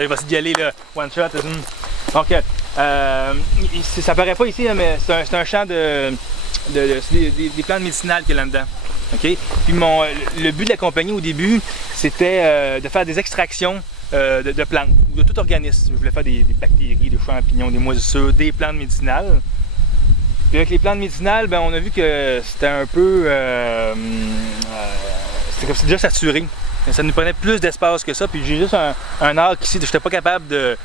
Il va essayer d'y aller, là, one shot. Donc, ça paraît pas ici, mais c'est un champ des plantes médicinales qu'il y a là-dedans. Okay? Puis le but de la compagnie au début, c'était de faire des extractions de plantes, ou de tout organisme. Je voulais faire des bactéries, des champignons, des moisissures, des plantes médicinales. Puis avec les plantes médicinales, ben, on a vu que c'était un peu... c'était comme si déjà saturé. Ça nous prenait plus d'espace que ça, puis j'ai juste un arc ici, je n'étais pas capable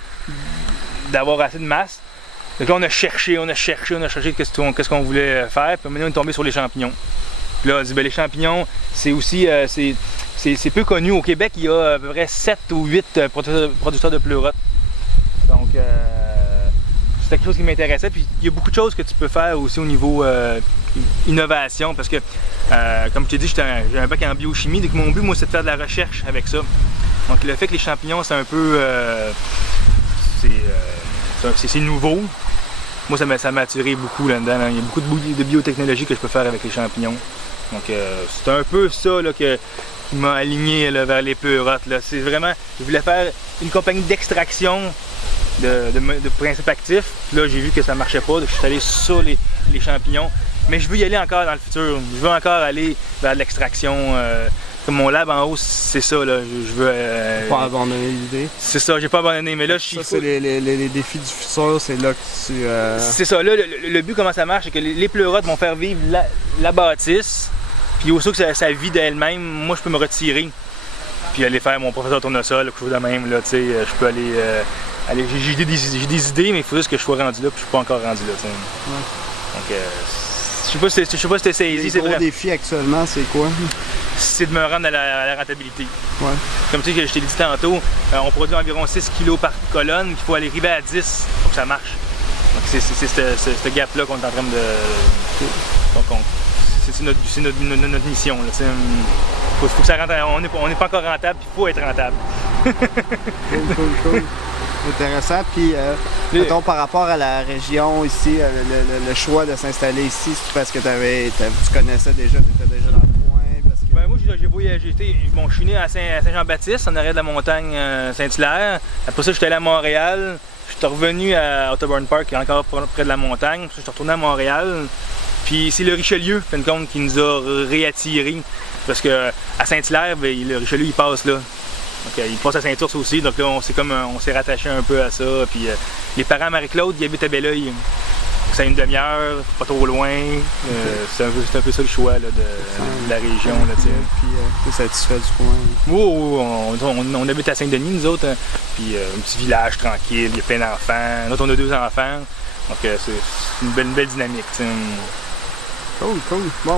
d'avoir assez de masse. Donc là, on a cherché qu'est-ce qu'on voulait faire, puis maintenant on est tombé sur les champignons. Puis là, on dit, ben, les champignons, c'est aussi, c'est peu connu. Au Québec, il y a à peu près 7 ou 8 producteurs de pleurotes. Donc, c'est quelque chose qui m'intéressait, puis il y a beaucoup de choses que tu peux faire aussi au niveau innovation, parce que, comme je t'ai dit, j'ai un bac en biochimie, donc mon but, moi, c'est de faire de la recherche avec ça. Donc le fait que les champignons, c'est un peu... c'est nouveau. Moi, ça m'a attiré beaucoup là-dedans. Il y a beaucoup de biotechnologie que je peux faire avec les champignons. Donc c'est un peu ça là, qui m'a aligné là, vers les pleurotes. C'est vraiment... Je voulais faire une compagnie d'extraction de principes actifs. Puis là, j'ai vu que ça ne marchait pas, donc je suis allé sur les champignons. Mais je veux y aller encore dans le futur. Je veux encore aller vers l'extraction. Comme mon lab en haut, c'est ça. Là. Je veux. Pas abandonner l'idée. C'est ça, j'ai pas abandonné. Mais là, ça, c'est les défis du futur, c'est là que tu. C'est ça. Là, le but, comment ça marche, c'est que les pleurotes vont faire vivre la bâtisse. Puis aussi que ça vit d'elle-même, moi, je peux me retirer. Puis aller faire mon professeur tournesol, quelque chose de même. Là, je peux aller. J'ai des idées, mais il faut juste que je sois rendu là, puis je suis pas encore rendu là. Ouais. Donc, je sais pas si tu as saisi. Le gros défi actuellement, c'est quoi? C'est de me rendre à la rentabilité. Ouais. Comme tu sais, je t'ai dit tantôt, on produit environ 6 kg par colonne, il faut aller arriver à 10 pour que ça marche. Donc c'est ce gap-là qu'on est en train de... Donc c'est notre mission. Faut que ça rentre, on n'est pas encore rentable, puis il faut être rentable. Cool. Intéressant. Puis, mettons, par rapport à la région ici, le choix de s'installer ici, c'est parce que tu connaissais déjà, tu étais déjà dans le coin? Parce que... Ben, moi, j'ai voyagé. Je suis né à Saint-Jean-Baptiste, en arrière de la montagne Saint-Hilaire. Après ça, j'étais allé à Montréal. Je suis revenu à Otterburn Park, qui est encore près de la montagne. Puis, je suis retourné à Montréal. Puis c'est le Richelieu, fin de compte, qui nous a réattirés. Parce que à Saint-Hilaire, ben, le Richelieu, il passe là. Donc, il passe à Saint-Ours aussi, donc là on s'est rattaché un peu à ça. Puis les parents à Marie-Claude, ils habitent à Belleuil. C'est une demi-heure, pas trop loin. C'est un peu ça le choix là, de la région. Là, puis tu es satisfait du coin? Oui, on habite à Saint-Denis, nous autres. Puis un petit village tranquille, il y a plein d'enfants. Nous autres, on a 2 enfants. Donc c'est une belle dynamique. Cool. Bon.